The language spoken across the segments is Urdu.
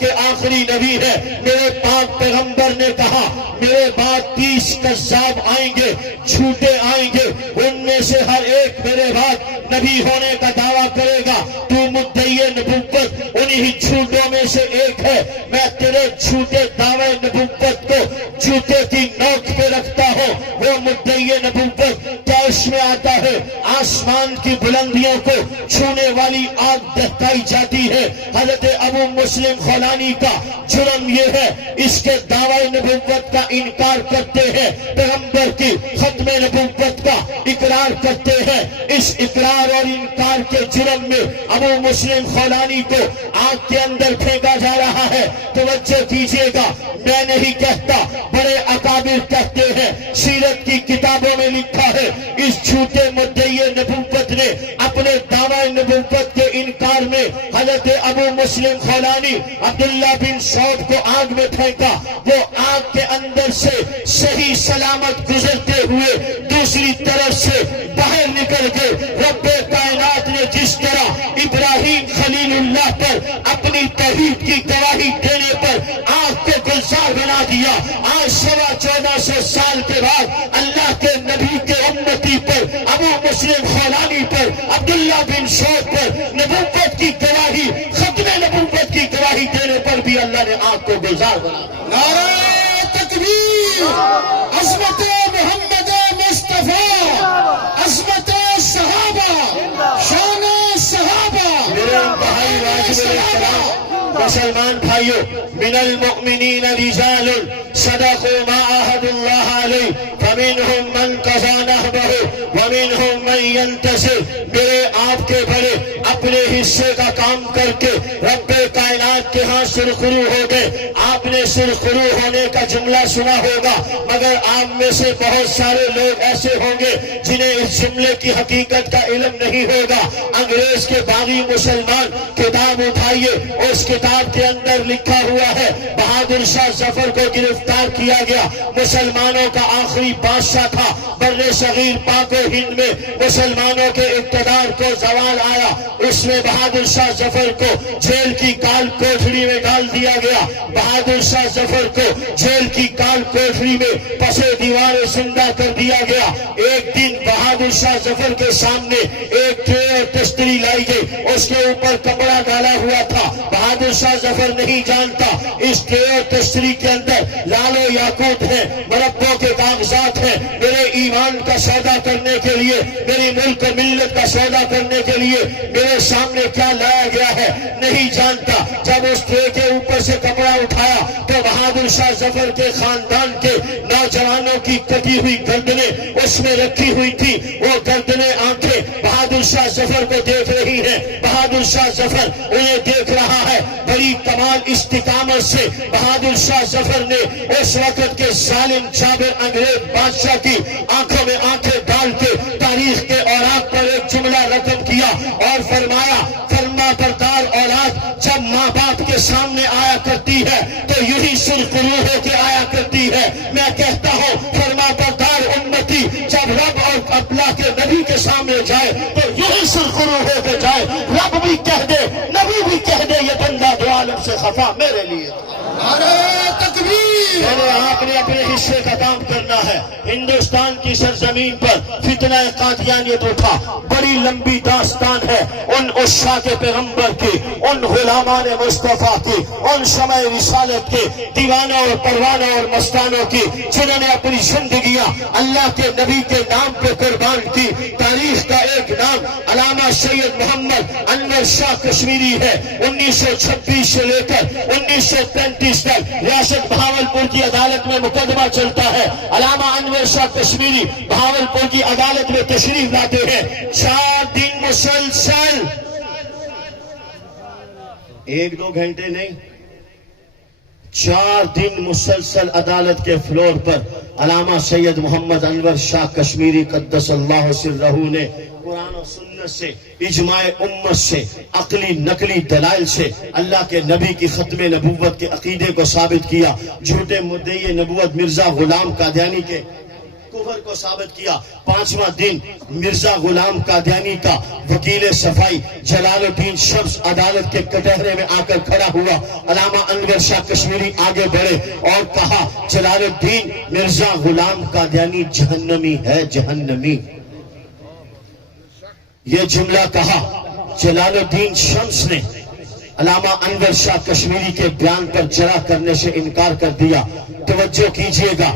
کہ آخری نبی ہے. میرے پاک پیغمبر نے کہا میرے بعد 30 کذاب آئیں گے, جھوٹے آئیں گے, ان میں سے ہر ایک میرے بعد نبی ہونے کا دعویٰ کرے گا. تو مدعی نبوت انہی جھوٹوں میں سے ایک ہے. میں تیرے جھوٹے دعوے نبوت کو جوتے کی نوک پہ رکھتا ہوں. وہ مدعی نبوت کیش میں آتا ہے, آسمان کی بلندیوں کو چھونے والی آگ دہکائی جاتی ہے. حضرت ابو مسلم خولانی کا جرم یہ ہے اس کے دعوی نبوت کا انکار کرتے ہیں, پیغمبر کی ختم نبوت کا اقرار کرتے ہیں. اس اقرار اور انکار کے جرم میں ابو مسلم خولانی کو آگ کے اندر پھینکا جا رہا ہے. توجہ کیجئے گا, میں نہیں کہتا, بڑے اکابر کہتے ہیں. سیرت کی کتابوں میں لکھا ہے اس جھوٹے مدعی نبوت نے اپنے دعوی نبوت کے انکار میں حضرت ابو مسلم خولانی عبداللہ بن سعود کو آگ میں پھینکا. وہ آگ کے اندر سے صحیح سلامت گزرتے ہوئے دوسری طرف سے باہر نکل گئے. رب کائنات نے جس طرح ابراہیم خلیل اللہ پر اپنی توحید کی گواہی دینے پر آگ کو گلزار بنا دیا, آج 1450 سال کے بعد اللہ کے نبی کے امتی پر, ابو مسلم خولانی پر, عبداللہ بن سعود پر نبوت کی گواہی, ختم نبوت کی گواہی دینے پر بھی اللہ نے آگ کو گلزار بنا دیا. نعرہ تکبیر, عظمت محمد مصطفیٰ, عظمت صحابہ, شان صحابہ. میرے انتہائی واجب احترام مسلمان بھائیوں, من المؤمنین رجال صدقوا ما عاهدوا الله علیہ فمنهم من قضى نحبه ومنهم من ينتصر. میرے آپ کے بڑے اپنے حصے کا کام کر کے رب کائنات کے ہاں سرخرو ہو گئے. آپ نے سرخرو ہونے کا جملہ سنا ہوگا, مگر آپ میں سے بہت سارے لوگ ایسے ہوں گے جنہیں اس جملے کی حقیقت کا علم نہیں ہوگا. انگریز کے باغی مسلمان کتاب اٹھائیے, اس کتاب کے اندر لکھا ہوا ہے بہادر شاہ ظفر کو گرفتار کیا گیا. مسلمانوں کا آخری بادشاہ تھا. بر صغیر پاک و ہند میں مسلمانوں کے اقتدار کو زوال آیا. اس میں بہادر شاہ ظفر کو جیل کی کال کوٹھڑی میں ڈال دیا گیا. بہادر شاہ ظفر کو جیل کی کال کوٹھڑی میں پسے دیوار زندہ کر دیا گیا. ایک دن بہادر شاہ ظفر کے سامنے ایک ٹرے اور تشتری لائی گئی, اس کے اوپر کپڑا ڈالا ہوا تھا. بہادر شاہ ظفر نہیں جانتا اس ٹرے اور تشتری کے اندر لال و یاقوت ہے, مربوں کے کاغذات ہیں. میرے ایمان کا سودا کرنے کے لیے, میری ملک و ملت کا سودا کرنے کے لیے میرے سامنے کیا لایا گیا ہے نہیں جانتا. جب اس ٹرے کے اوپر سے کپڑا اٹھایا تو بہادر شاہ ظفر کے خاندان کے نوجوانوں کی کٹی ہوئی گردنیں اس میں رکھی ہوئی تھی. وہ گردنیں آنکھیں بہادر شاہ ظفر کو دیکھ رہی ہیں. بہادر شاہ ظفر انہیں دیکھ رہا ہے. بڑی کمال استقامت سے بہادر شاہ ظفر نے اس وقت کے ظالم جابر انگریز بادشاہ کی آنکھوں میں آنکھیں ڈال کے تاریخ کے اوراق پر ایک جملہ رقم کیا اور فرمایا, فرما بردار اولاد جب ماں باپ کے سامنے آیا کرتی ہے تو یہی سرخرو ہو کے آیا کرتی ہے. میں کہتا ہوں فرما بردار امتی جب رب اور اللہ کے نبی کے سامنے جائے تو یہی سرخرو ہو کے جائے. رب بھی کہہ دے, نبی بھی کہہ دے, یہ بندہ دو عالم سے خفا میرے لیے. نعرہ تکبیر, آپ نے اپنے حصے کا کام کرنا ہے. ہندوستان کی سرزمین پر فتنہ قادیانیت اٹھا, بڑی لمبی داستان ہے ان عشاق پیغمبر کی, ان غلامان مصطفیٰ کی, ان شمع رسالت کے دیوانوں اور پروانوں اور مستانوں کی جنہوں نے اپنی زندگیاں اللہ کے نبی کے نام پہ قربان کی. تاریخ کا ایک نام علامہ سید محمد انور شاہ کشمیری ہے. 1926 سے لے کر 1935 تک ریاست بہاولپور کی عدالت میں مقدمہ چلتا ہے. علامہ انور شاہ کشمیری بہاولپور کی عدالت میں تشریف لاتے ہیں. 4 دن مسلسل, 1-2 گھنٹے نہیں, 4 دن مسلسل عدالت کے فلور پر علامہ سید محمد انور شاہ کشمیری قدس اللہ سرہ نے قرآن و سنت سے, اجماع امت سے, عقلی نقلی دلائل سے اللہ کے نبی کی ختم نبوت کے عقیدے کو ثابت کیا. جھوٹے مدعی نبوت مرزا غلام قادیانی کے کفر کو ثابت کیا۔ 5واں دن مرزا غلام قادیانی کا وکیل صفائی جلال الدین شمس عدالت کے کٹہرے میں آ کر کھڑا ہوا۔ علامہ انور شاہ کشمیری آگے بڑھے اور کہا جلال الدین مرزا غلام قادیانی جہنمی ہے، جہنمی۔ یہ جملہ کہا جلال الدین شمس نے علامہ انور شاہ کشمیری کے بیان پر جرح کرنے سے انکار کر دیا۔ توجہ کیجئے گا،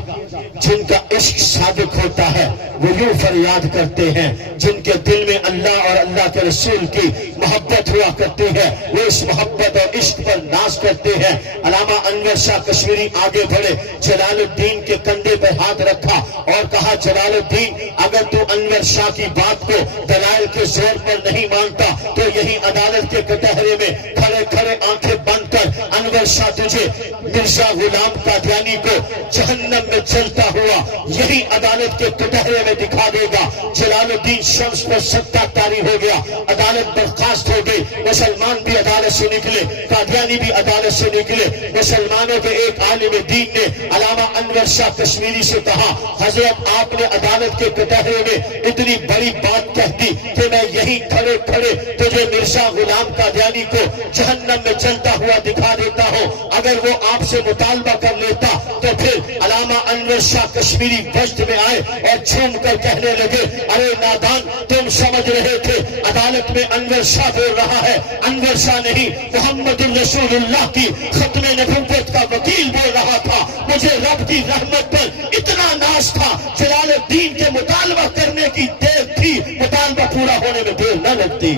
جن کا عشق صادق ہوتا ہے وہ یوں فریاد کرتے ہیں، جن کے دل میں اللہ اور اللہ کے رسول کی محبت ہوا کرتی ہے وہ اس محبت اور عشق پر ناز کرتے ہیں۔ علامہ انور شاہ کشمیری آگے بڑھے، جلال الدین کے کندھے پر ہاتھ رکھا اور کہا جلال الدین اگر تو انور شاہ کی بات کو دلائل کے زور پر نہیں مانتا تو یہی عدالت کے کٹہرے میں کھڑے کھڑے آنکھیں بند کر انور شاہ تجھے مرزا غلام قادیانی کو جہنم میں جلتا ہوا یہی عدالت کے کٹہرے میں دکھا دے گا۔ جلال الدین شمس پر سکتہ طاری ہو گیا، عدالت برخاست ہو گئی، مسلمان بھی عدالت سے نکلے، قادیانی بھی عدالت سے نکلے۔ مسلمانوں کے ایک عالم دین نے علامہ انور شاہ کشمیری سے کہا حضرت آپ نے عدالت کے کٹہرے میں اتنی بڑی بات کہہ دی کہ میں یہی کھڑے کھڑے تجھے مرزا غلام قادیانی کو جہنم میں جلتا ہوا دکھا دیتا ہوں۔ اگر وہ آپ سے مطالبہ کر لیتا تو پھر علامہ انور شاہ کشمیری وجد میں آئے اور جھوم کر کہنے لگے ارے نادان تم سمجھ رہے تھے عدالت میں انور شاہ بول رہا ہے، انور شاہ نہیں محمد الرسول اللہ کی ختم نبوت کا وکیل بول رہا تھا۔ مجھے رب کی رحمت پر اتنا ناز تھا، جلال الدین کے مطالبہ کرنے کی دیر تھی، مطالبہ پورا ہونے میں دیر نہ لگتی۔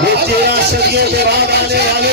یہ 13 صدیوں کے بعد آنے والے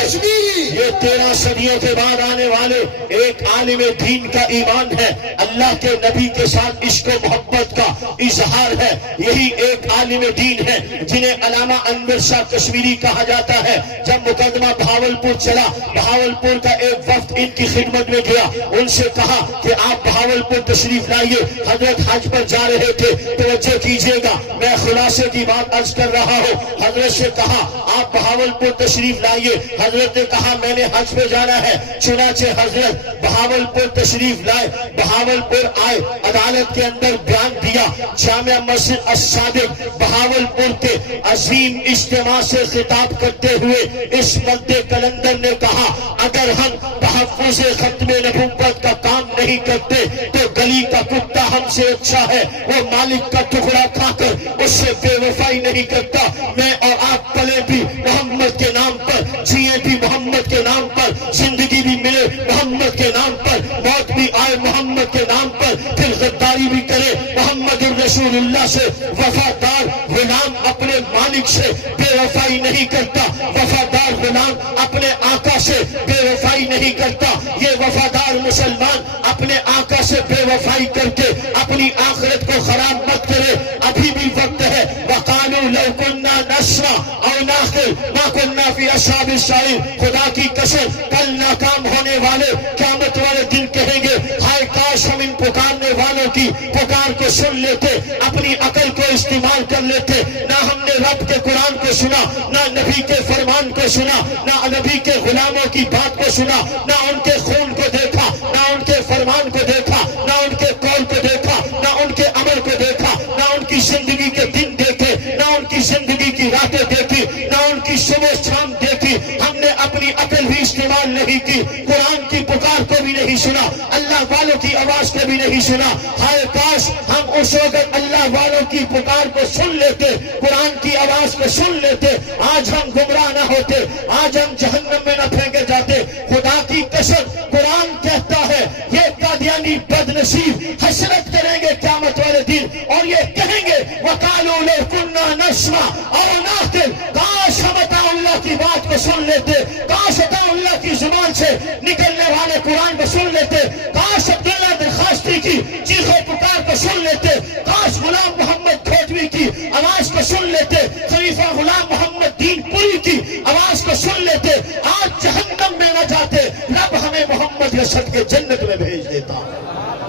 یہ 13 صدیوں کے بعد آنے والے ایک عالم دین کا ایمان ہے، اللہ کے نبی کے ساتھ عشق و محبت کا اظہار ہے۔ یہی ایک عالم دین ہے جنہیں علامہ انور شاہ کشمیری کہا جاتا ہے۔ جب مقدمہ بہاولپور چلا، بہاولپور کا ایک وفد ان کی خدمت میں گیا، ان سے کہا کہ آپ بہاولپور تشریف لائیے، حضرت حج پر جا رہے تھے۔ توجہ کیجئے گا، میں خلاصے کی بات عرض کر رہا ہوں۔ حضرت سے کہا آپ بہاولپور تشریف لائیے، حضرت نے کہا میں نے حج پہ جانا ہے۔ چنانچہ حضرت بہاولپور تشریف لائے، بہاولپور آئے، عدالت کے اندر بیان دیا۔ جامع مسجد الصادق بہاولپور کے عظیم اجتماع سے خطاب کرتے ہوئے اس مد کلندر نے کہا اگر ہم تحفظ ختم نبوت کا کام نہیں کرتے تو گلی کا کتا ہم سے اچھا ہے، وہ مالک کا ٹکڑا کھا کر اس سے بے وفائی نہیں کرتا۔ میں اور آپ پلے بھی محمد کے نام پر، جیے بھی محمد کے نام پر، زندگی بھی ملے محمد کے نام پر، موت بھی آئے محمد کے نام پر، پھر غداری بھی کرے محمد الرسول اللہ سے۔ وفادار غلام اپنے مالک سے بے وفائی نہیں کرتا، وفادار غلام اپنے آقا سے بے وفائی نہیں کرتا۔ یہ وفادار مسلمان اپنے آقا سے بے وفائی کر کے اپنی آخرت کو خراب مت کرے، ابھی بھی وقت ہے۔ وَقَالُوا لَوْ كُنَّا نَسْمَعُ أَوْ نَعْقِلُ مَا كُنَّا فِي أَصْحَابِ السَّعِيرِ۔ خدا کی قسم کل ناکام ہونے والے قیامت والے دن کہیں گے ہائے کاش ہم ان پکارنے والوں کی پکار کو سن لیتے، اپنی عقل کو استعمال کر لیتے۔ نہ ہم نے رب کے قرآن کو سنا، نہ نبی کے فرمان کو سنا، نہ نبی کے غلاموں کی بات کو سنا، نہ ان کے خون کو دیکھا، نہ ان کے فرمان کو دیکھا، نہ ان کے قول کو دیکھا، نہ ان کے عمل کو دیکھا، نہ ان کی زندگی کے دن دیکھے، نہ ان کی زندگی کی راتیں دیکھی، نہ ان کی صبح شام دیکھی۔ ہم نے اپنی عقل بھی استعمال نہیں کی، قرآن کی پکار کو بھی نہیں سنا، اللہ والوں کی آواز کو بھی نہیں سنا۔ ہائے کاش ہم اس وقت اللہ والوں کی پکار کو سن لیتے، قرآن کی آواز کو سن لیتے، آج ہم گمراہ نہ ہوتے، آج ہم جہنم میں نہ پھینکے جاتے۔ خدا کی قسم قرآن کہتا ہے یہ قادیانی بد نصیب حسرت کریں گے قیامت والے دن اور یہ کہیں گے وَقَالُوا لَوْ كُنَّا نَسْمَعُ أَوْ نَعْقِلُ کاش ہم عطا اللہ کی بات کو سن لیتے، کاش عطا اللہ کی زبان سے نکلنے والے قرآن کو سن لیتے، کاش عبداللہ درخواستی کی چیخ و پکار کو سن لیتے، کاش غلام محمد کھوٹوی کی آواز کو سن لیتے، خلیفہ غلام محمد دین پوری کی آواز کو سن لیتے، آج جہنم میں نہ جاتے، رب ہمیں محمد رسد کے جنت میں بھیج دیتا۔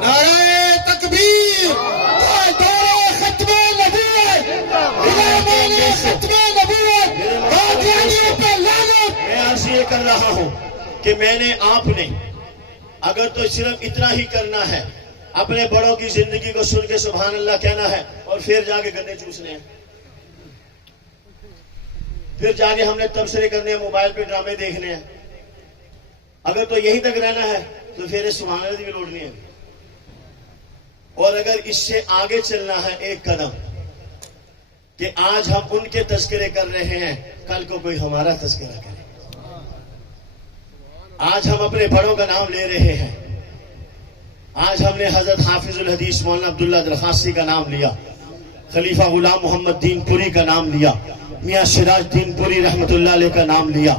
نعرہ تکبیر، ختم نبوت، امامان ختم نبوت، قادیانیوں پہ لعنت۔ میں عرض یہ کر رہا ہوں کہ میں نے آپ نے اگر تو صرف اتنا ہی کرنا ہے اپنے بڑوں کی زندگی کو سن کے سبحان اللہ کہنا ہے اور پھر جا کے گنے چوسنے ہیں، پھر جا کے ہم نے تبصرے کرنے ہیں، موبائل پہ ڈرامے دیکھنے ہیں۔ اگر تو یہیں تک رہنا ہے تو پھر سبحان اللہ بھی لوٹنی ہے، اور اگر اس سے آگے چلنا ہے ایک قدم کہ آج ہم ان کے تذکرے کر رہے ہیں، کل کو کوئی ہمارا تذکرہ کرے۔ آج ہم اپنے بڑوں کا نام لے رہے ہیں، آج ہم نے حضرت حافظ الحدیث مولانا عبداللہ درخواسی کا نام لیا، خلیفہ غلام محمد دین پوری کا نام لیا، میاں سراج دین پوری رحمت اللہ علیہ کا نام لیا۔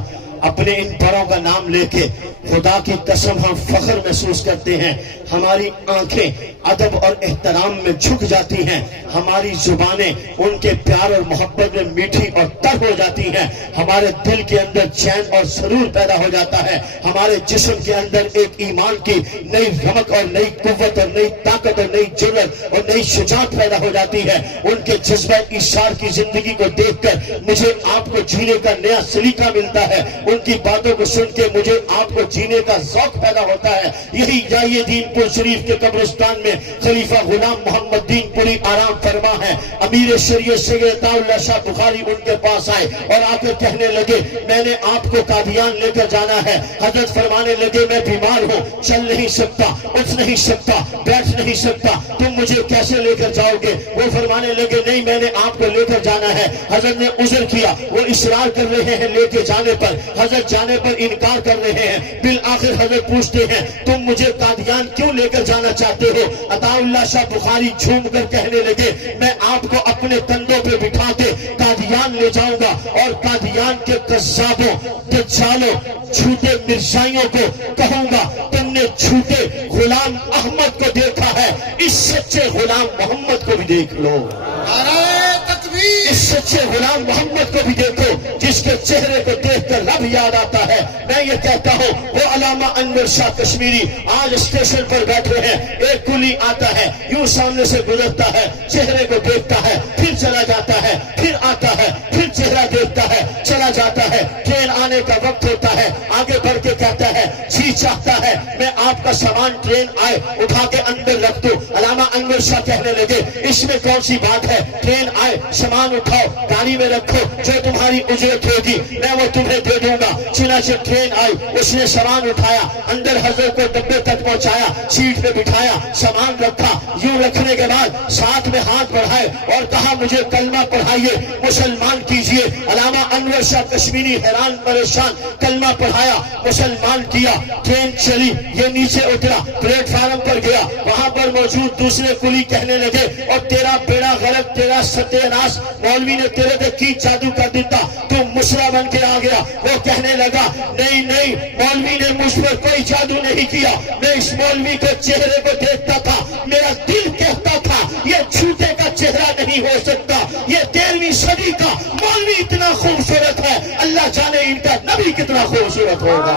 اپنے ان بڑوں کا نام لے کے خدا کی قسم ہم فخر محسوس کرتے ہیں، ہماری آنکھیں ادب اور احترام میں جھک جاتی ہیں، ہماری زبانیں ان کے پیار اور محبت میں میٹھی اور تر ہو جاتی ہیں، ہمارے دل کے اندر چین اور سرور پیدا ہو جاتا ہے، ہمارے جسم کے اندر ایک ایمان کی نئی رمق اور نئی قوت اور نئی طاقت اور نئی جرأت اور نئی شجاعت پیدا ہو جاتی ہے۔ ان کے جذبہ ایثار کی زندگی کو دیکھ کر مجھے آپ کو جینے کا نیا سلیقہ ملتا ہے، ان کی باتوں کو سن کے مجھے آپ کو جینے کا ذوق پیدا ہوتا ہے۔ یہی جائیے دین پور شریف کے قبرستان میں خلیفہ غلام محمد دین پوری آرام فرما ہے، امیر شریعت سید عطا اللہ شاہ بخاری ان کے پاس آئے اور آ کے کہنے لگے میں نے آپ کو قادیان لے کر جانا ہے۔ حضرت فرمانے لگے میں بیمار ہوں، چل نہیں سکتا، اٹھ نہیں سکتا، بیٹھ نہیں سکتا، تم مجھے کیسے لے کر جاؤ گے؟ وہ فرمانے لگے نہیں میں نے آپ کو لے کر جانا ہے۔ حضرت نے عذر کیا، وہ اصرار کر رہے ہیں لے کے جانے پر، حضرت جانے پر انکار کر رہے ہیں۔ بالآخر حضرت پوچھتے ہیں تم مجھے قادیان کیوں لے کر جانا چاہتے ہو؟ عطا اللہ شاہ بخاری جھوم کر کہنے لگے میں آپ کو اپنے کندھوں پہ بٹھا کے قادیان لے جاؤں گا اور قادیان کے قذابوں، دجالوں، جھوٹے مرزائیوں کو کہوں گا تم نے جھوٹے غلام احمد کو دیکھا ہے، اس سچے غلام محمد کو بھی دیکھ لو۔ نعرہ تکبیر، اس سچے غلام محمد کو بھی دیکھو جس کے چہرے کو دیکھ کر رب یاد آتا ہے۔ میں یہ کہتا ہوں وہ علامہ انور شاہ کشمیری آج اسٹیشن پر بیٹھے ہیں، ایک کلی آتا ہے یوں سامنے سے گزرتا ہے، چہرے کو دیکھتا ہے پھر چلا جاتا ہے، پھر آتا ہے پھر چہرہ دیکھتا ہے چلا جاتا ہے، ٹرین آنے کا وقت ہوتا ہے آگے بڑھ کے کہتا ہے جی چاہتا ہے میں آپ کا سامان ٹرین آئے اٹھا کے اندر رکھ دوں۔ علامہ انور شاہ کہنے لگے اس میں کون سی بات ہے، ٹرین آئے سامان اٹھاؤ گاڑی میں رکھو، جو تمہاری اجرت ہوگی میں وہ تمہیں دے دوں گا۔ چنانچہ ٹرین آئی، اس نے سامان اٹھایا، اندر حضرت کو ڈبے تک پہنچایا، سیٹ پہ بٹھایا، سامان رکھا، یوں رکھنے کے بعد ساتھ میں ہاتھ بڑھائے اور کہا مجھے کلمہ پڑھائیے، مسلمان کیجئے۔ علامہ انور شاہ کشمیری حیران پریشان، کلمہ پڑھایا، مسلمان کیا، ٹرین چلی، یہ نیچے اترا، پلیٹ فارم پر گیا، وہاں پر موجود دوسرے کلی کہنے لگے اور تیرا بیڑا غلط، تیرا ستیہ ناش، مولوی نے تیرے پہ کی جادو کر دیتا، تو مسرا بن کے آ گیا۔ وہ کہنے لگا نہیں نہیں مولوی نے مجھ پر کوئی جادو نہیں کیا، میں اس مولوی کے چہرے کو دیکھتا تھا، میرا دل کہتا تھا یہ جھوٹے کا چہرہ نہیں ہو سکتا، یہ 13ویں صدی کا مولوی اتنا خوبصورت ہے، اللہ جانے ان کا نبی کتنا خوبصورت ہوگا۔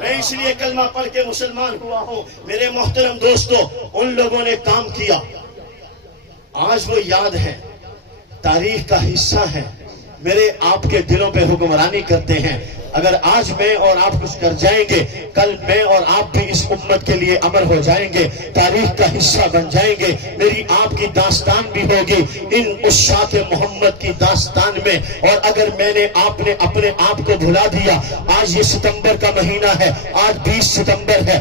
میں اس لیے کلمہ پڑھ کے مسلمان ہوا ہوں۔ میرے محترم دوستو، ان لوگوں نے کام کیا، آج وہ یاد ہے، تاریخ کا حصہ ہے، میرے آپ کے دلوں پہ حکمرانی کرتے ہیں۔ اگر آج میں اور آپ کچھ کر جائیں گے، کل میں اور آپ بھی اس امت کے لیے امر ہو جائیں گے، تاریخ کا حصہ بن جائیں گے، میری آپ کی داستان بھی ہوگی ان عشاق محمد کی داستان میں۔ اور اگر میں نے اپنے آپ کو بھلا دیا، آج یہ ستمبر کا مہینہ ہے، آج 20 ستمبر ہے،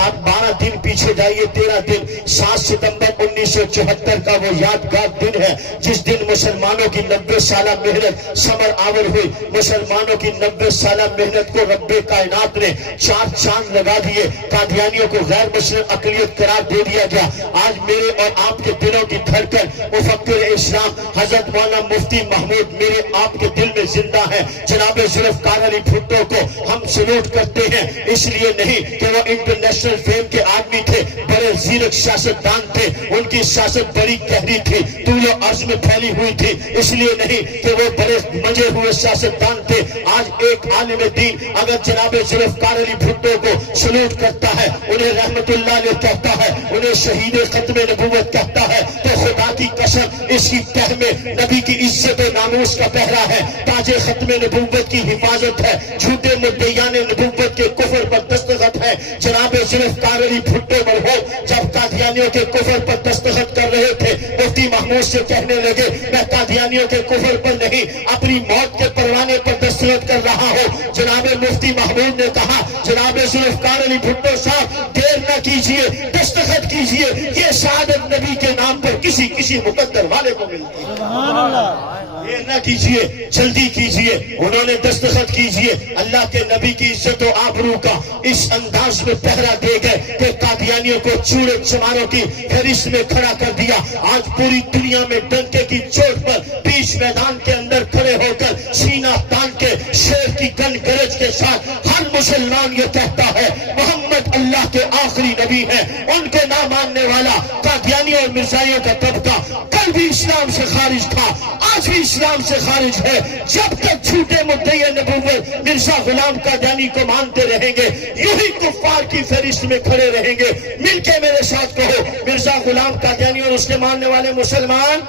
12 دن پیچھے جائیے، 13 دن، 7 ستمبر 1974 کا وہ یادگار دن ہے جس دن مسلمانوں کی 90 سالہ محنت ثمر آور ہوئی، مسلمانوں کی 90 سالہ محنت کو رب کائنات نے 4 چاند لگا دیے، قادیانیوں کو غیر مسلم اقلیت قرار دے دیا گیا۔ آج میرے اور آپ کے دلوں کی دھڑکن مفکر اسلام حضرت مولانا مفتی محمود میرے آپ کے دل میں زندہ ہے۔ جناب ذوالفقار علی بھٹو کو ہم سلوٹ کرتے ہیں، اس لیے نہیں کہ وہ انٹرنیشنل فیم کے آدمی تھے، بڑے زیرک سیاستدان تھے، ان کی سیاست بڑی گہری تھی، طول و عرض میں پھیلی ہوئی تھی، اس لیے نہیں کہ وہ بڑے منجے ہوئے سیاستدان تھے۔ آج ایک عالم دین اگر جناب ذوالفقار علی بھٹو کو سلوٹ کرتا ہے، انہیں رحمت اللہ علیہ کہتا ہے، انہیں شہید ختم نبوت کہتا ہے، تو خدا کی قسم اس کی تہ میں نبی کی عزت و ناموس کا پہرا ہے، تاج ختم نبوت کی حفاظت ہے، جھوٹے چھوٹے مدعیان نبوت کے کفر پر دستخط ہے جناب ذوالفقار علی بھٹو مرحوم جب قادیانیوں کے کفر پر دستخط کر رہے تھے مفتی محمود سے کہنے لگے میں قادیانیوں کے کفر پر نہیں اپنی موت کے پروانے پر دستخط کر رہا ہوں. جناب مفتی محمود نے کہا جناب ذوالفقار علی بھٹو صاحب دیر نہ کیجئے دستخط کیجئے یہ شہادت نبی کے نام پر کسی مقدر والے کو ملتی ہے. سبحان اللہ. یہ نہ کیجئے جلدی کیجئے. انہوں نے دستخط کیجئے. اللہ کے نبی کی عزت و آبرو کا اس انداز میں پہرا دے گئے کہ قادیانیوں کو چوڑے چماروں کی فہرست میں کھڑا کر دیا. آج پوری دنیا میں ڈنکے کی چوٹ پر بیچ میدان کے اندر کھڑے ہو کر سینہ تان کے شیر کی گن گرج کے ساتھ ہر مسلمان یہ کہتا ہے محمد اللہ کے آخری نبی ہے. ان کے نہ ماننے والا قادیانیوں اور مرزائیوں کا طبقہ کل بھی اسلام سے خارج تھا آج بھی اسلام سے خارج ہے. جب تک جھوٹے مدعی نبوت مرزا غلام قادیانی کو مانتے رہیں گے یوں ہی کفار کی فہرست میں کھڑے رہیں گے. مل کے میرے ساتھ کہو مرزا غلام قادیانی اور اس کے ماننے والے مسلمان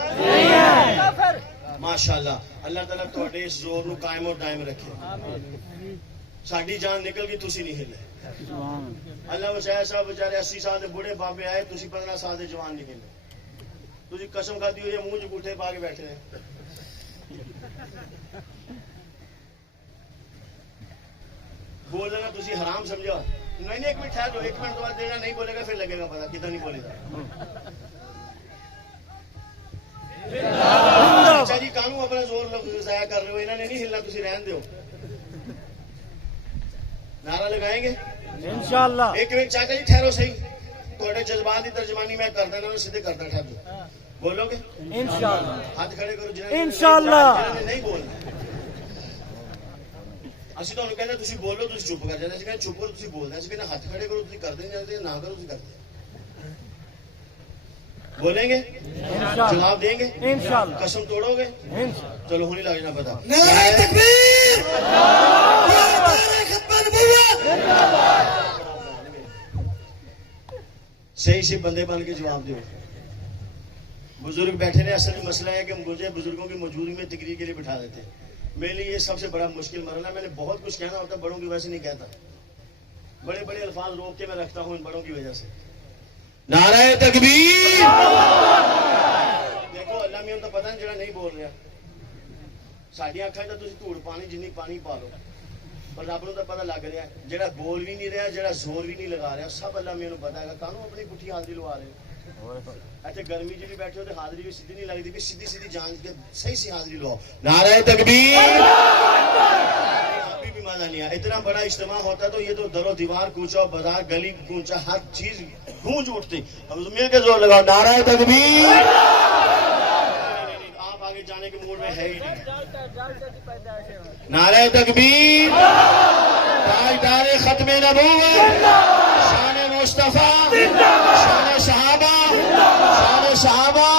ماشاءاللہ. اللہ تعالیٰ تواڈے اس زور نو قائم اور دائم رکھے. ساڈی جان نکل گئی تسی نہیں ہلے. اللہ بچایا صاحب بیچارے 80 سال دے بوڑھے بابے آئے تسی 15 سال دے جوان نہیں ہلے. تسی قسم کھادی ہوئی ہے منہ چ انگوٹھے پا کے بیٹھے ہیں. بول لینا تسی حرام سمجھا نہیں. ایک منٹ ٹھہر جاؤ. ایک منٹ بعد دینا نہیں بولے گا پھر لگے گا پتا کدھر نہیں بولے گا. اچھا جی کانوں اپنا زور ضائع کر رہے ہو انہوں نے نہیں ہلنا تسی رہن دیو. نعرہ لگائیں گے انشاءاللہ. ایک منٹ چاچا جی ٹھہرو صحیح. تھوڑے جذبات کی ترجمانی میں کر دینا سیدھے کرتا ٹھہر دو. بولو گے انشاءاللہ. ہاتھ کھڑے کرو جنہیں انشاءاللہ. نہیں بولنا. اسی تو کہنا تسی بولو تسی چپ کر جانا. اسی کہنا چپ کرو تسی بولنا. اسی کہنا ہاتھ کھڑے کرو تسی کر دیں جاتے نہ کرو تسی کر دیں. بولیں گے جواب دیں گے انشاءاللہ. قسم توڑو گے انشاءاللہ. چلو ہونی لگ جانا پتا. نعرہ تکبیر نعرہ ختم نبوت. صحیح سے بندے بن کے جواب دو. بزرگ بیٹھے نے اصل مسئلہ ہے کہ مجھے بزرگوں کی موجودگی میں تقریر کے لیے بٹھا دیتے ہیں. میرے لیے یہ سب سے بڑا مشکل مرحلہ ہے. میں نے بہت کچھ کہنا ہوتا ہے بڑوں کی وجہ سے نہیں کہتا. بڑے بڑے الفاظ روک کے میں رکھتا ہوں ان بڑوں کی وجہ سے. نعرہ تکبیر. دیکھو اللہ میاں تو پتہ نہیں جڑا نہیں بول رہا ساڈی اکھاں تے تسی دھوڑ پانی جنی پانی پا لو پر رب نوں تو پتہ لگ رہا ہے جڑا بول بھی نہیں رہا جڑا زور بھی نہیں لگا رہا سب اللہ میاں نوں پتہ ہے. کانوں اپنی پٹھی حاضری لوا رہے ایتھے گرمی جی بیٹھے ہو تے حاضری بھی سیدھی نہیں لگدی بھی سیدھی سیدھی جان کے صحیح سی حاضری لو. نعرہ تکبیر. ابھی بھی مزہ نہیں آیا. اتنا بڑا اجتماع ہوتا تو یہ تو در و دیوار کوچا بازار گلی کوچا ہر چیز گونج اٹھتی. ہم مل کے زور لگاؤ. نعرہ تکبیر. آپ آگے جانے کے موڈ میں ہے ہی نہیں. نعرہ تکبیر. تاجدار ختم نبوت شان مصطفیٰ شان صحابہ شان صحابہ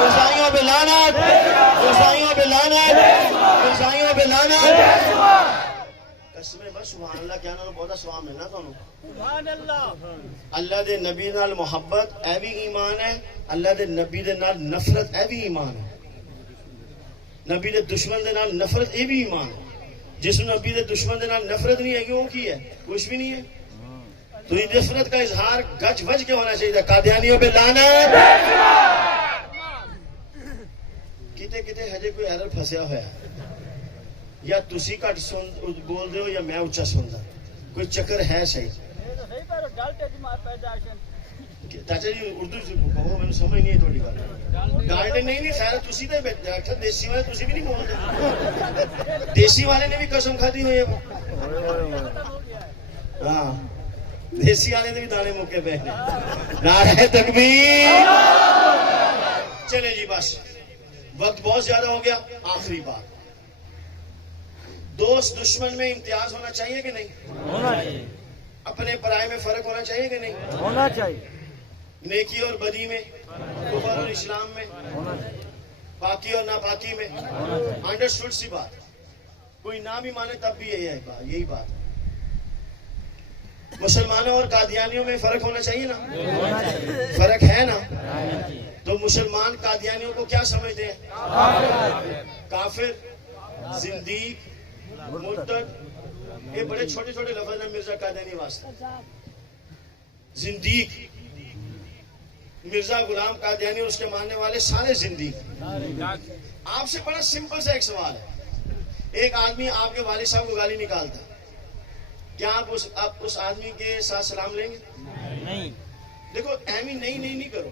غزائیوں پہ لعنت غزائیوں پہ لعنت غزائیوں پہ لعنت. قسمیں بس سبحان اللہ کہنا تو بہت ثواب ملنا تانوں. سبحان اللہ. اللہ دے نبی نال محبت اے بھی ایمان ہے. اللہ دے نبی دے نال نفرت اے بھی ایمان ہے. نبی دے دشمن دے نال نفرت اے بھی ایمان ہے. جس نبی دے دشمن دے نال نفرت نہیں ہے وہ کی ہے کچھ بھی نہیں ہے. تو یہ نفرت کا اظہار گج وج کے ہونا چاہیے. قادیانیوں پہ لعنت. کتے کتے ہجے کوئی ایرر پھنسیا ہوا ہے یا تسی گھٹ بول رہے ہو یا میں اچھا سنتا. کوئی چکر ہے صحیح. چاچا جی اردو کہو میں سمجھ نہیں ہے تھوڑی بات. ڈالٹے نہیں خیر تسی تو بیٹھا دیسی والے تسی بھی نہیں بولتے. دیسی والے نے بھی قسم کھادی ہوئی ہے. ہاں دیسی والے نے بھی دانے موقع پہ. نعرہ تکبیر. چلے جی بس وقت بہت زیادہ ہو گیا. آخری بات دوست دشمن میں امتیاز ہونا چاہیے کہ نہیں؟ ہونا چاہیے. اپنے پرائے میں فرق ہونا چاہیے کہ نہیں؟ ہونا چاہیے. نیکی اور بدی میں کفر اور اسلام میں پاکی اور ناپاکی میں. انڈرسٹوڈ سی بات. کوئی نہ بھی مانے تب بھی یہی بات. مسلمانوں اور قادیانیوں میں فرق ہونا چاہیے نا. فرق ہے نا. تو مسلمان قادیانیوں کو کیا سمجھتے ہیں؟ کافر زندیق مرتد یہ بڑے چھوٹے چھوٹے لفظ ہیں مرزا قادیانی واسطے. زندیق مرزا غلام قادیانی اور اس کے ماننے والے سارے زندیق. آپ سے بڑا سمپل سا ایک سوال ہے. ایک آدمی آپ کے والد صاحب کو گالی نکالتا ہے, کیا آپ اس آدمی کے ساتھ سلام لیں گے؟ نہیں. دیکھو ایمی نہیں کرو.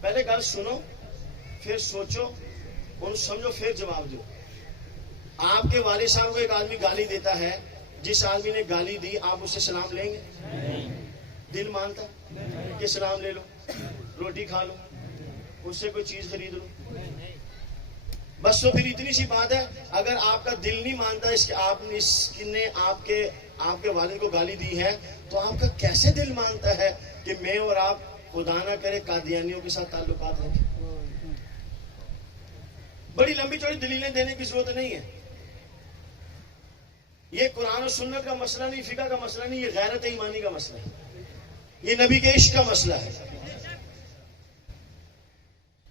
پہلے گل سنو, پھر سوچو, ان سمجھو, پھر جواب دو. آپ کے والد صاحب کو ایک آدمی گالی دیتا ہے, جس آدمی نے گالی دی آپ اس سے سلام لیں گے؟ دل مانتا کہ سلام لے لو, روٹی کھا لو, اس سے کوئی چیز خرید لو, بس. تو پھر اتنی سی بات ہے, اگر آپ کا دل نہیں مانتا اس نے آپ کے والد کو گالی دی ہے, تو آپ کا کیسے دل مانتا ہے کہ میں اور آپ خدا نہ کرے قادیانیوں کے ساتھ تعلقات رکھیں؟ بڑی لمبی چوڑی دلیلیں دینے کی ضرورت نہیں ہے. یہ قرآن و سنت کا مسئلہ نہیں, فقہ کا مسئلہ نہیں, یہ غیرت ایمانی کا مسئلہ ہے, یہ نبی کے عشق کا مسئلہ ہے.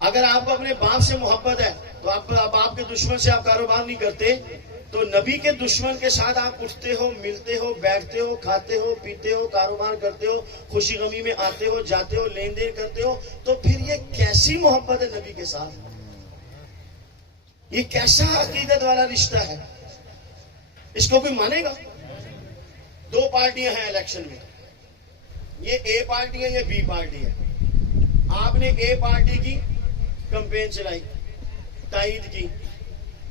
اگر آپ کو اپنے باپ سے محبت ہے تو آپ باپ کے دشمن سے آپ کاروبار نہیں کرتے, تو نبی کے دشمن کے ساتھ آپ اٹھتے ہو, ملتے ہو, بیٹھتے ہو, کھاتے ہو, پیتے ہو, کاروبار کرتے ہو, خوشی غمی میں آتے ہو, جاتے ہو, لین دین کرتے ہو, تو پھر یہ کیسی محبت ہے نبی کے ساتھ؟ یہ کیسا عقیدت والا رشتہ ہے؟ اس کو کوئی مانے گا؟ دو پارٹیاں ہیں الیکشن میں, یہ اے پارٹی ہے, یہ بی پارٹی ہے. آپ نے اے پارٹی کی کمپین چلائی, تائید کی,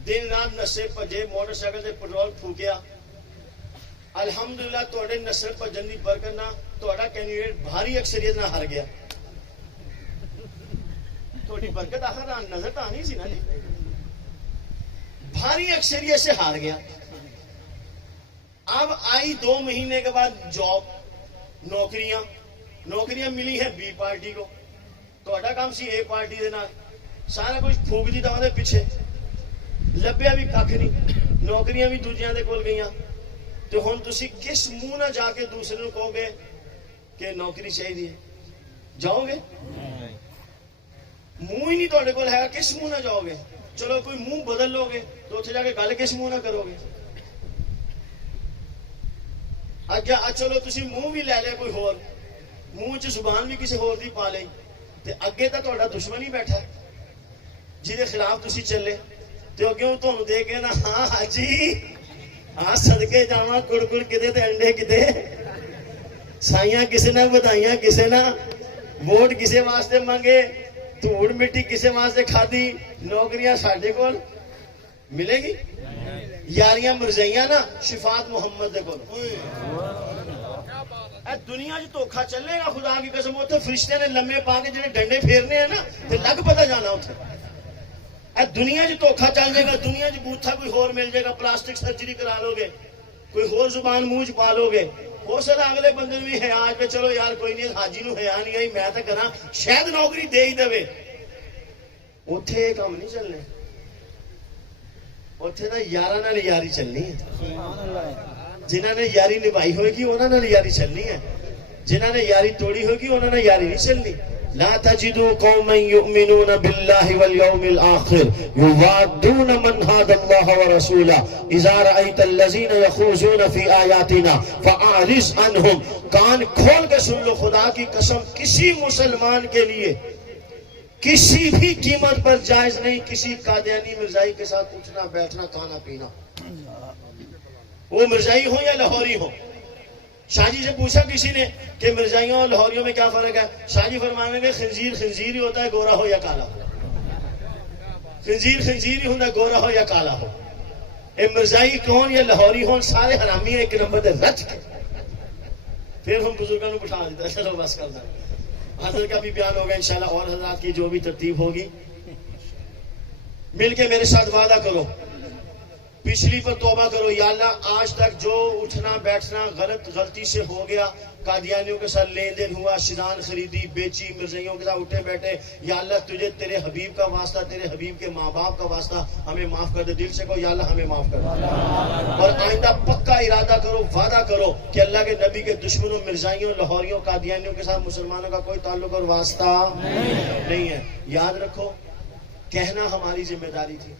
دن رات نشے بھجے, موٹر سائیکل سے پٹرول پھوکیا. الحمدللہ تھوڑے نسل بھجن دی برکت نہ تھوڑا کینڈیڈیٹ بھاری اکثریت نہ ہار گیا. تھوڑی برکت آخر نظر تو آنی سی نا جی, بھاری اکثریت سے ہار گیا. اب آئی 2 مہینے کے بعد جاب, نوکریاں ملی ہیں بی پارٹی کو, تھوڑا کام سی اے پارٹی دے نال, سارا کچھ پھوک دیتا وہ پیچھے, لبیا بھی کھ نہیں, نوکریاں بھی دوجیاں دے کول گئیاں. تو ہن تسی کس منہ نہ جا کے دوسرے کو کہو گے کہ نوکری چاہیے؟ جاؤ گے؟ منہ ہی نہیں تھوڑے کول ہے, کس منہ نہ جاؤ گے؟ چلو کوئی منہ بدل لو گے تو اتنے جا کے گل کس منہ نہ کرو گے؟ اگیا چلو تسی منہ بھی لے لیا کوئی ہور, منہ چ زبان بھی کسی ہور دی پا لئی, تے اگے تا تہاڈا دشمن ہی بیٹھا ہے جہدے خلاف تسی چلے, تے اگوں تانوں دے کے نا ہاں حاجی ہاں صدقے جاواں, کڑ کدے تے انڈے کدے, سائیاں کسے نہ بدائیاں کسے نہ, ووٹ کسے واسطے مانگے, دھوڑ مٹی کسے واسطے کھادی, نوکریاں ساڈے کول ملے گی؟ یاریاں مرزائیاں نا شفاعت محمد دے کول. اے دنیا جو دھوکھا چلے گا خدا کی قسم, اتنے فرشتے نے لمے پا کے جڑے ڈنڈے پھیرنے ہیں نا تے لگ پتہ جانا اتنے. اے دنیا جو دھوکھا چل جائے گا, دنیا جو بوتھا کوئی ہور مل جائے گا, پلاسٹک سرجری کرا لو گے, کوئی ہور زبان منہ چ پا لو گے, ہو سکتا اگلے بندے بھی حیا پہ چلو یار کوئی نہیں حاجی نو حیا نہیں آئی میں تو کراں, شاید نوکری دے ہی دے. اتنے یہ کام نہیں چلنے, اتنے نا یاراں نال یاری چلنی ہے. جنہاں نے یاری نبھائی ہوئے گی انہاں نال یاری چلنی ہے, جنہاں نے یاری توڑی ہوگی انہاں نال یاری نہیں چلنی. لا تجدوا قوما يؤمنون بالله واليوم الآخر يوادون من هاد الله ورسوله إذا رأيت الذين يخوضون في آياتنا فأعرض عنهم. کان کھول کے سن لو, خدا کی قسم کسی مسلمان کے لیے کسی بھی قیمت پر جائز نہیں کسی قادیانی مرزائی کے ساتھ اٹھنا بیٹھنا کھانا پینا, وہ مرزائی ہو یا لاہوری ہو. شاہ جی سے پوچھا کسی نے کہ مرزائیوں اور لاہوریوں میں کیا فرق ہے, شاہ جی فرمانے میں خنزیر ہی ہوتا ہے, گورا ہو یا کالا ہو. خنزیر ہی ہوتا ہے, گورا ہو یا کالا ہو. اے مرزائی کون یا لاہوری ہون, سارے حرامی ہیں ایک نمبر دے رچ کے. پھر ہم بزرگوں نے بٹھا دیتا, چلو بس کر دیں. حضرت کا بھی بیان ہوگا انشاءاللہ, اور حضرات کی جو بھی ترتیب ہوگی. مل کے میرے ساتھ وعدہ کرو, پچھلی پر توبہ کرو. یا اللہ آج تک جو اٹھنا بیٹھنا غلطی سے ہو گیا, قادیانیوں کے ساتھ لین دین ہوا, شیطان خریدی بیچی, مرزائیوں کے ساتھ اٹھے بیٹھے, یا اللہ تجھے تیرے حبیب کا واسطہ, تیرے حبیب کے ماں باپ کا واسطہ ہمیں معاف کر دے. دل سے کہو یا اللہ ہمیں معاف کر دے. اور آئندہ پکا ارادہ کرو, وعدہ کرو کہ اللہ کے نبی کے دشمنوں مرزائیوں, لاہوریوں, قادیانیوں کے ساتھ مسلمانوں کا کوئی تعلق اور واسطہ نہیں ہے. یاد رکھو کہنا ہماری ذمہ داری تھی,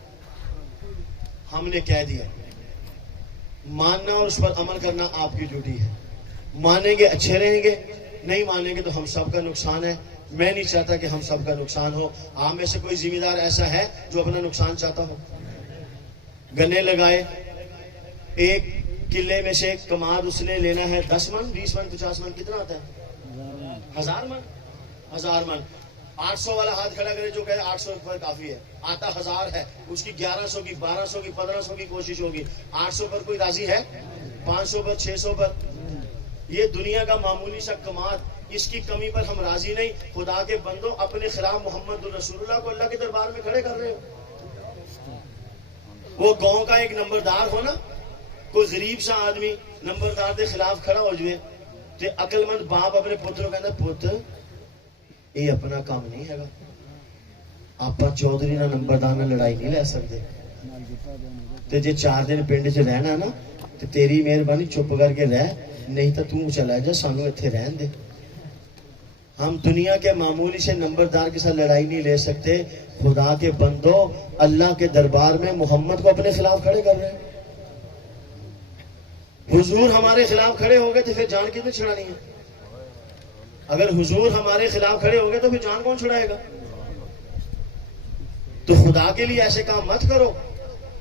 ہم نے کہہ دیا. ماننا اور اس پر عمل کرنا آپ کی ڈیوٹی ہے. مانیں گے اچھے رہیں گے, نہیں مانیں گے تو ہم سب کا نقصان ہے. میں نہیں چاہتا کہ ہم سب کا نقصان ہو. آپ میں سے کوئی ذمہ دار ایسا ہے جو اپنا نقصان چاہتا ہو؟ گنے لگائے, ایک قلعے میں سے کماد اس نے لینا ہے 10 من, 20 من, 50 من, کتنا آتا ہے؟ 1000 من. 1000 من. 800 والا ہاتھ کھڑا کرے جو کہے 800 پر کافی ہے, آتا 1000 ہے, اس کی 1100 کی, 1200 کی, 1500 کی کوشش ہوگی. 800 پر کوئی راضی ہے؟ 500 پر, 600 پر. یہ دنیا کا معمولی سا کماد, اس کی کمی پر ہم راضی نہیں. خدا کے بندو, اپنے خلاف محمد الرسول اللہ کو اللہ کے دربار میں کھڑے کر رہے ہو. وہ گاؤں کا ایک نمبردار ہو نا, کوئی غریب سا آدمی نمبردار کے خلاف کھڑا ہو جائے تو عقل مند باپ اپنے پتر کو کہتا, پتر یہ اپنا کام نہیں ہے, آپ چودھری نہ نمبردار نہ لڑائی نہیں لے سکتے. تے جے 4 دن پنڈ چ رہنا نا تے تیری مہربانی چپ کر کے رہ, نہیں تو تو چلا جا, سانو اتنے رہن دے. ہم دنیا کے معمولی سے نمبردار کے ساتھ لڑائی نہیں لے سکتے. خدا کے بندو, اللہ کے دربار میں محمد کو اپنے خلاف کھڑے کر رہے ہیں. حضور ہمارے خلاف کھڑے ہو گئے تو پھر جان کتنے چھڑانی ہے؟ اگر حضور ہمارے خلاف کھڑے ہو گئے تو پھر جان کون چھڑائے گا؟ تو خدا کے لیے ایسے کام مت کرو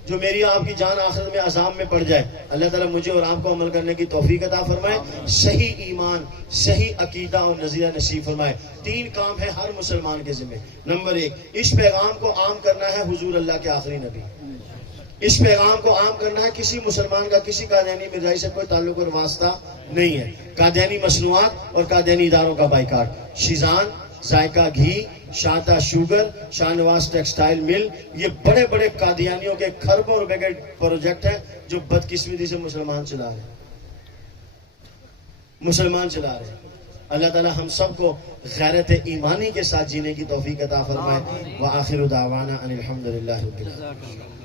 جو میری آپ کی جان آخرت میں عذاب میں پڑ جائے. اللہ تعالیٰ مجھے اور آپ کو عمل کرنے کی توفیق عطا فرمائے, صحیح ایمان, صحیح عقیدہ اور نظریہ نصیب فرمائے. 3 کام ہے ہر مسلمان کے ذمہ. نمبر 1, اس پیغام کو عام کرنا ہے, حضور اللہ کے آخری نبی. اس پیغام کو عام کرنا ہے. کسی مسلمان کا کسی قادیانی مرزائی سے کوئی تعلق اور واسطہ نہیں ہے. قادیانی مصنوعات اور قادیانی اداروں کا بائیکاٹ. شیزان, ذائقہ گھی, شاتا sugar, Shah Nawaz textile mill, یہ بڑے بڑے قادیانیوں کے کھربوں روپے کے پروجیکٹ ہیں جو بدقسمتی سے مسلمان چلا رہے ہیں. اللہ تعالی ہم سب کو غیرت ایمانی کے ساتھ جینے کی توفیق عطا فرمائے. وآخر دعوانا ان الحمدللہ رب العالمین.